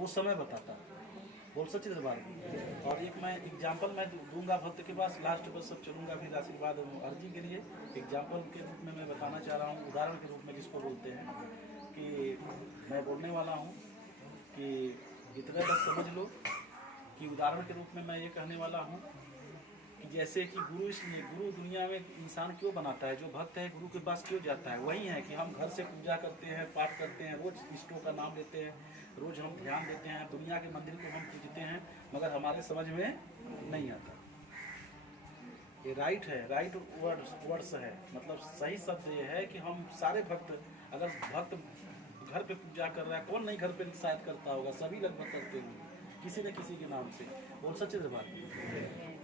वो समय बताता है। बोल सच्चे दरबार में। और एक मैं एग्जाम्पल मैं दूंगा भक्त के पास, लास्ट बस सब चलूंगा फिर आशीर्वाद अर्जी के लिए। एग्जाम्पल के रूप में मैं बताना चाह रहा हूँ, उदाहरण के रूप में जिसको बोलते हैं, कि मैं बोलने वाला हूँ कि इतना बस समझ लो कि उदाहरण के रूप में मैं ये कहने वाला हूँ कि जैसे कि गुरु, इसलिए गुरु दुनिया में इंसान क्यों बनाता है, जो भक्त है गुरु के पास क्यों जाता है, वही है कि हम घर से पूजा करते हैं, पाठ करते हैं, रोज इष्टों का नाम लेते हैं, रोज हम ध्यान देते हैं, दुनिया के मंदिर को हम पूजते हैं, मगर हमारे समझ में नहीं आता। ये राइट है, राइट वर्ड्स है, मतलब सही शब्द ये है कि हम सारे भक्त, अगर भक्त घर पे पूजा कर रहा है, कौन नहीं घर पे शायद करता होगा, सभी लगभग करते होंगे किसी न किसी के नाम से। बोल सच्चे दरबार।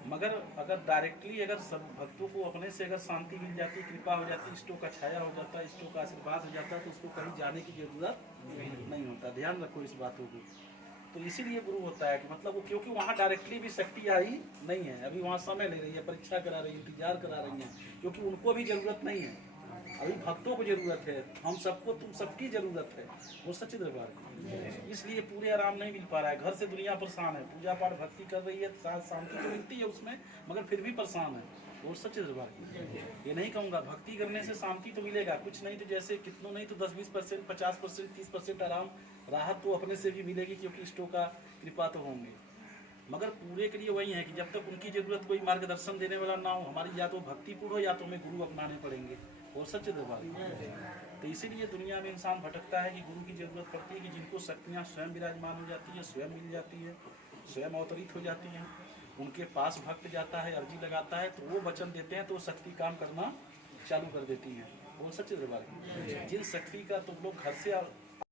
मगर अगर डायरेक्टली अगर सब भक्तों को अपने से अगर शांति मिल जाती, कृपा हो जाती, इष्टों का छाया हो जाता, इष्टों का आशीर्वाद हो जाता, तो उसको कहीं जाने की जरूरत नहीं होता। ध्यान रखो इस बातों को। तो इसीलिए गुरु होता है कि मतलब वो, क्योंकि वहाँ डायरेक्टली भी शक्ति आई नहीं है, अभी वहाँ समय ले रही है, परीक्षा करा रही है, इंतजार करा रही है, क्योंकि उनको भी जरूरत नहीं है, अभी भक्तों को जरूरत है, हम सबको, तुम सबकी जरूरत है। वो सच्चे दरबार। इसलिए पूरे आराम नहीं मिल पा रहा है, घर से दुनिया परेशान है, पूजा पाठ भक्ति कर रही है, शांति तो मिलती है उसमें, मगर फिर भी परेशान है। वो सच्चे दरबार। ये नहीं कहूँगा, भक्ति करने से शांति तो मिलेगा, कुछ नहीं तो जैसे कितनों नहीं तो 10-20%, 50%, 30% आराम, राहत तो अपने से भी मिलेगी, क्योंकि इष्टों का कृपा तो होंगे। मगर पूरे के लिए वही है कि जब तक उनकी जरूरत कोई मार्गदर्शन देने वाला ना हो, हमारी या तो भक्तिपूर्ण हो या तो हमें गुरु अपनाने पड़ेंगे। और सच्चे दरबार। तो इसीलिए दुनिया में इंसान भटकता है कि गुरु की जरूरत पड़ती है, कि जिनको शक्तियाँ स्वयं विराजमान हो जाती है, स्वयं मिल जाती है, स्वयं अवतरित हो जाती हैं, उनके पास भक्त जाता है, अर्जी लगाता है, तो वो वचन देते हैं, तो शक्ति काम करना चालू कर देती हैं। वो सच्चे दरबार। जिन शक्ति का तुम लोग घर से